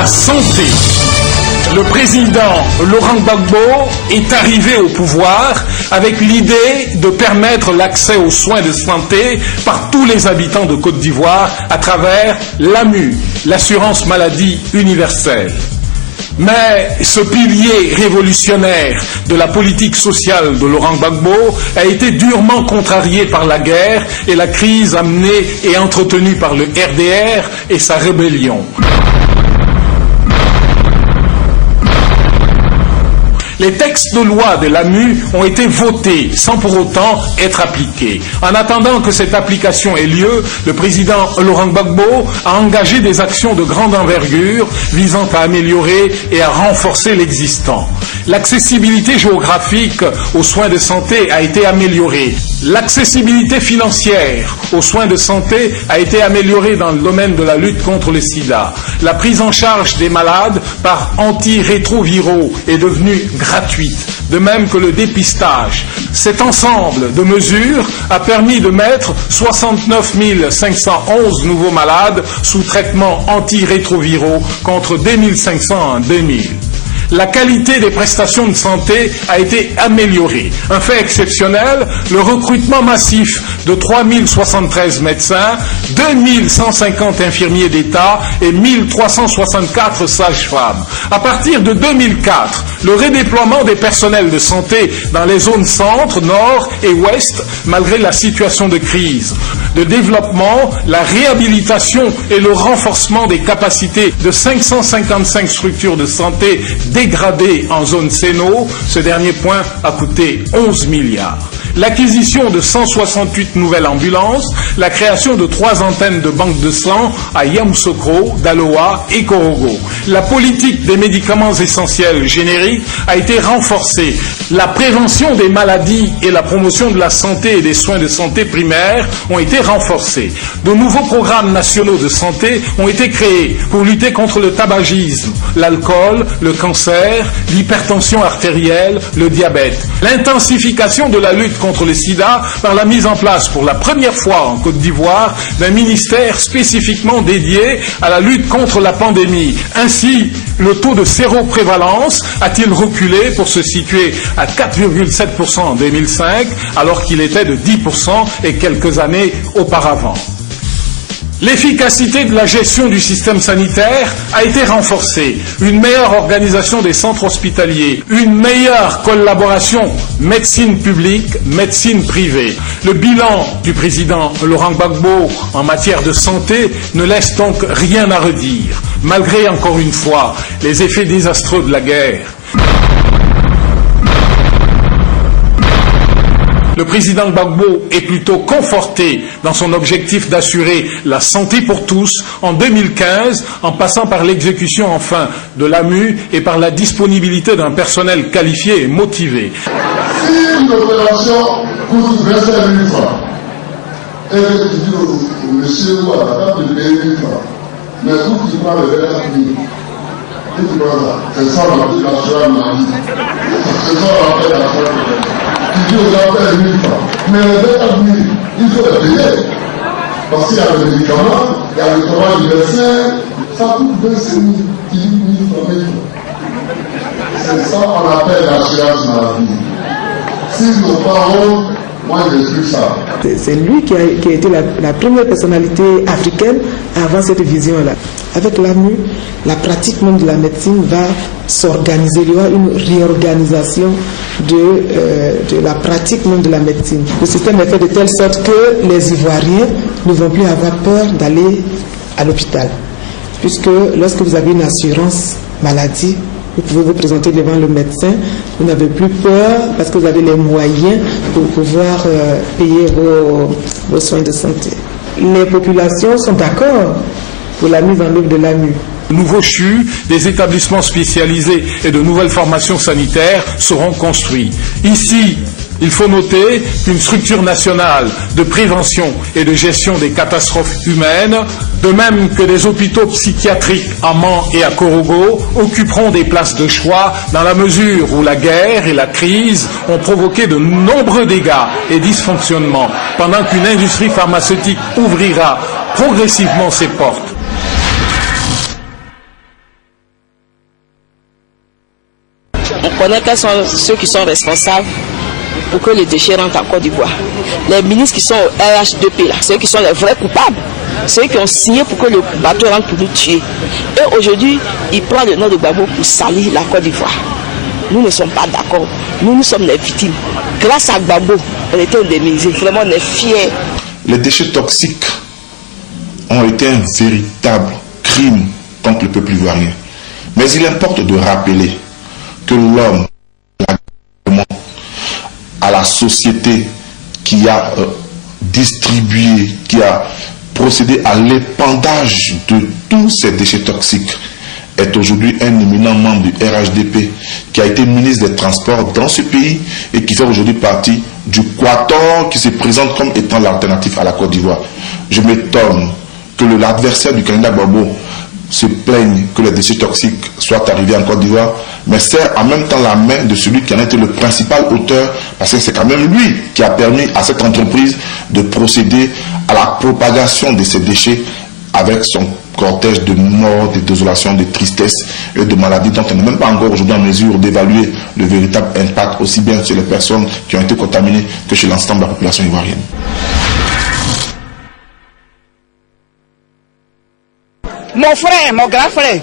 la santé. Le président Laurent Gbagbo est arrivé au pouvoir avec l'idée de permettre l'accès aux soins de santé par tous les habitants de Côte d'Ivoire à travers l'AMU, l'assurance maladie universelle. Mais ce pilier révolutionnaire de la politique sociale de Laurent Gbagbo a été durement contrarié par la guerre et la crise amenée et entretenue par le RDR et sa rébellion. Les textes de loi de l'AMU ont été votés sans pour autant être appliqués. En attendant que cette application ait lieu, le président Laurent Gbagbo a engagé des actions de grande envergure visant à améliorer et à renforcer l'existant. L'accessibilité géographique aux soins de santé a été améliorée. L'accessibilité financière aux soins de santé a été améliorée dans le domaine de la lutte contre le sida. La prise en charge des malades par antirétroviraux est devenue gratuite, de même que le dépistage. Cet ensemble de mesures a permis de mettre 69 511 nouveaux malades sous traitement antirétroviraux contre 2500 en 2000. La qualité des prestations de santé a été améliorée. Un fait exceptionnel, le recrutement massif de 3073 médecins, 2150 infirmiers d'État et 1364 sages-femmes. À partir de 2004, le redéploiement des personnels de santé dans les zones centre, nord et ouest, malgré la situation de crise. Le développement, la réhabilitation et le renforcement des capacités de 555 structures de santé dégradées en zone CNO, ce dernier point a coûté 11 milliards. L'acquisition de 168 nouvelles ambulances, la création de 3 antennes de banques de sang à Yamoussoukro, Daloa et Korogo. La politique des médicaments essentiels génériques a été renforcée. La prévention des maladies et la promotion de la santé et des soins de santé primaires ont été renforcés. De nouveaux programmes nationaux de santé ont été créés pour lutter contre le tabagisme, l'alcool, le cancer, l'hypertension artérielle, le diabète. L'intensification de la lutte contre le sida par la mise en place pour la première fois en Côte d'Ivoire d'un ministère spécifiquement dédié à la lutte contre la pandémie. Ainsi, le taux de séroprévalence a-t-il reculé pour se situer à 4,7% en 2005 alors qu'il était de 10% et quelques années auparavant. L'efficacité de la gestion du système sanitaire a été renforcée. Une meilleure organisation des centres hospitaliers, une meilleure collaboration médecine publique, médecine privée. Le bilan du président Laurent Gbagbo en matière de santé ne laisse donc rien à redire, malgré encore une fois les effets désastreux de la guerre. Le président Gbagbo est plutôt conforté dans son objectif d'assurer la santé pour tous en 2015, en passant par l'exécution enfin de l'AMU et par la disponibilité d'un personnel qualifié et motivé. Si une opération coûte 25 000 francs, et que tu dis au monsieur ou à la table de payer 1 000 francs, mais tout qui prend le 24 000, c'est ça l'assurance maladie. C'est ça l'appel à la qui dit aux appels 1 000 francs. Mais les 24 000, il faut les payer. Parce qu'il y a le médicament, il y a le travail du médecin, ça coûte 25 000, qui dit 1 000 francs. C'est ça qu'on appelle l'assurance maladie. Si nos parents, moi je n'ai plus ça. C'est lui qui a été la première personnalité africaine à avoir cette vision-là. Avec l'AMU, la pratique même de la médecine va s'organiser. Il y aura une réorganisation de la pratique même de la médecine. Le système est fait de telle sorte que les Ivoiriens ne vont plus avoir peur d'aller à l'hôpital. Puisque lorsque vous avez une assurance maladie, vous pouvez vous présenter devant le médecin, vous n'avez plus peur parce que vous avez les moyens pour pouvoir payer vos soins de santé. Les populations sont d'accord pour la mise en œuvre de l'AMU. Nouveaux CHU, des établissements spécialisés et de nouvelles formations sanitaires seront construits. Ici, il faut noter qu'une structure nationale de prévention et de gestion des catastrophes humaines, de même que des hôpitaux psychiatriques à Mans et à Korogo, occuperont des places de choix dans la mesure où la guerre et la crise ont provoqué de nombreux dégâts et dysfonctionnements, pendant qu'une industrie pharmaceutique ouvrira progressivement ses portes. connaît quels sont ceux qui sont responsables pour que les déchets rentrent en Côte d'Ivoire. Les ministres qui sont au RHDP, là, ceux qui sont les vrais coupables, ceux qui ont signé pour que le bateau rentre pour nous tuer. Et aujourd'hui, ils prennent le nom de Gbagbo pour salir la Côte d'Ivoire. Nous ne sommes pas d'accord. Nous sommes les victimes. Grâce à Gbagbo, on était indemnisés. Vraiment, on est fiers. Les déchets toxiques ont été un véritable crime contre le peuple ivoirien. Mais il importe de rappeler que l'homme, à la société qui a distribué, qui a procédé à l'épandage de tous ces déchets toxiques, est aujourd'hui un éminent membre du RHDP qui a été ministre des Transports dans ce pays et qui fait aujourd'hui partie du Quator qui se présente comme étant l'alternative à la Côte d'Ivoire. Je m'étonne que l'adversaire du candidat Gbagbo se plaigne que les déchets toxiques soient arrivés en Côte d'Ivoire, mais serre en même temps la main de celui qui en a été le principal auteur, parce que c'est quand même lui qui a permis à cette entreprise de procéder à la propagation de ces déchets avec son cortège de morts, de désolations, de tristesse et de maladies dont on n'est même pas encore aujourd'hui en mesure d'évaluer le véritable impact aussi bien sur les personnes qui ont été contaminées que chez l'ensemble de la population ivoirienne. Mon frère, mon grand frère,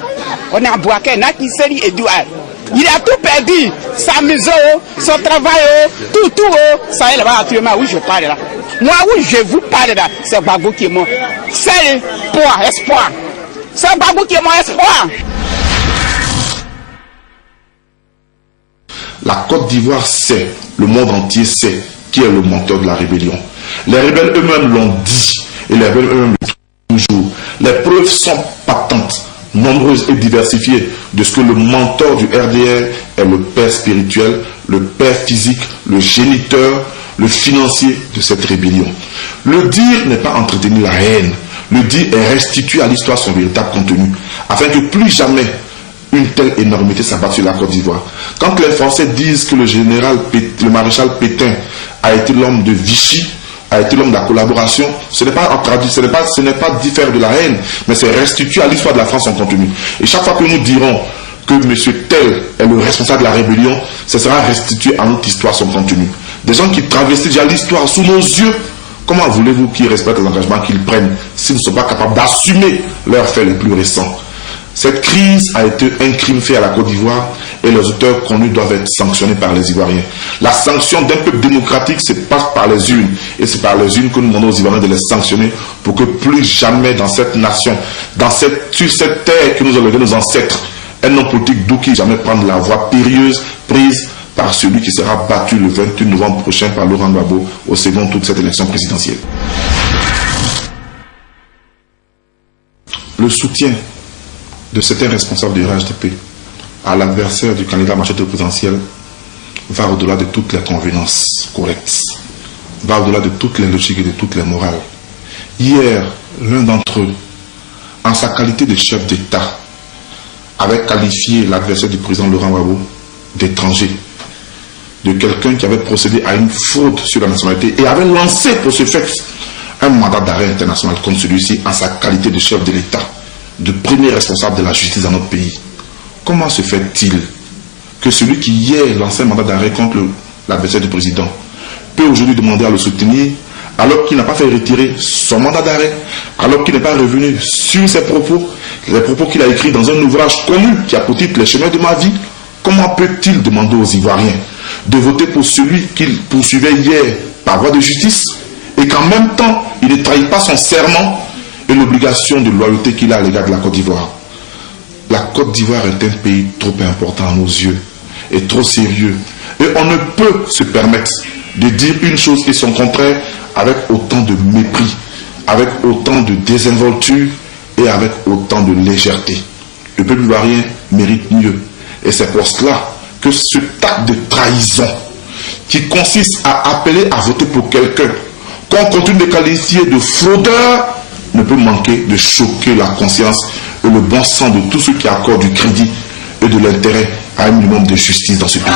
on est à Bouaké, Nakiseri Edouard. Il a tout perdu, sa maison, son travail, tout, ça est là-bas actuellement où je parle là. Moi où je vous parle là, c'est Gbagbo qui est mort. C'est espoir. C'est Gbagbo qui est mort, espoir. La Côte d'Ivoire sait, le monde entier sait qui est le menteur de la rébellion. Les rebelles eux-mêmes l'ont dit et les rebelles eux-mêmes le disent toujours. Les preuves sont patentes, nombreuses et diversifiées de ce que le mentor du RDR est le père spirituel, le père physique, le géniteur, le financier de cette rébellion. Le dire n'est pas entretenir la haine. Le dire est restituer à l'histoire son véritable contenu, afin que plus jamais une telle énormité s'abatte sur la Côte d'Ivoire. Quand les Français disent que le maréchal Pétain a été l'homme de Vichy, a été l'homme de la collaboration, ce n'est pas différent de la haine, mais c'est restituer à l'histoire de la France son contenu. Et chaque fois que nous dirons que M. Tel est le responsable de la rébellion, ce sera restituer à notre histoire son contenu. Des gens qui travestissent déjà l'histoire sous nos yeux, comment voulez-vous qu'ils respectent les engagements qu'ils prennent s'ils ne sont pas capables d'assumer leurs faits les plus récents? Cette crise a été un crime fait à la Côte d'Ivoire et les auteurs connus doivent être sanctionnés par les Ivoiriens. La sanction d'un peuple démocratique se passe par les urnes et c'est par les urnes que nous demandons aux Ivoiriens de les sanctionner pour que plus jamais dans cette nation, sur cette terre que nous ont levé nos ancêtres, un homme politique d'où qui jamais prendre la voie périlleuse prise par celui qui sera battu le 28 novembre prochain par Laurent Gbagbo au second tour de cette élection présidentielle. Le soutien de certains responsables du RHDP à l'adversaire du candidat majoritaire présidentiel va au-delà de toutes les convenances correctes, va au-delà de toutes les logiques et de toutes les morales. Hier, l'un d'entre eux, en sa qualité de chef d'État, avait qualifié l'adversaire du président Laurent Gbagbo d'étranger, de quelqu'un qui avait procédé à une fraude sur la nationalité et avait lancé pour ce fait un mandat d'arrêt international contre celui-ci en sa qualité de chef de l'État, de premier responsable de la justice dans notre pays. Comment se fait-il que celui qui hier lançait un mandat d'arrêt contre l'adversaire du président peut aujourd'hui demander à le soutenir alors qu'il n'a pas fait retirer son mandat d'arrêt, alors qu'il n'est pas revenu sur ses propos, les propos qu'il a écrits dans un ouvrage connu qui a pour titre Les chemins de ma vie? Comment peut-il demander aux Ivoiriens de voter pour celui qu'il poursuivait hier par voie de justice et qu'en même temps il ne trahit pas son serment et l'obligation de loyauté qu'il a à l'égard de la Côte d'Ivoire? La Côte d'Ivoire est un pays trop important à nos yeux et trop sérieux. Et on ne peut se permettre de dire une chose et son contraire avec autant de mépris, avec autant de désinvolture et avec autant de légèreté. Le peuple ivoirien mérite mieux. Et c'est pour cela que ce acte de trahison qui consiste à appeler à voter pour quelqu'un qu'on continue de qualifier de fraudeur ne peut manquer de choquer la conscience et le bon sens de tous ceux qui accordent du crédit et de l'intérêt à un minimum de justice dans ce pays.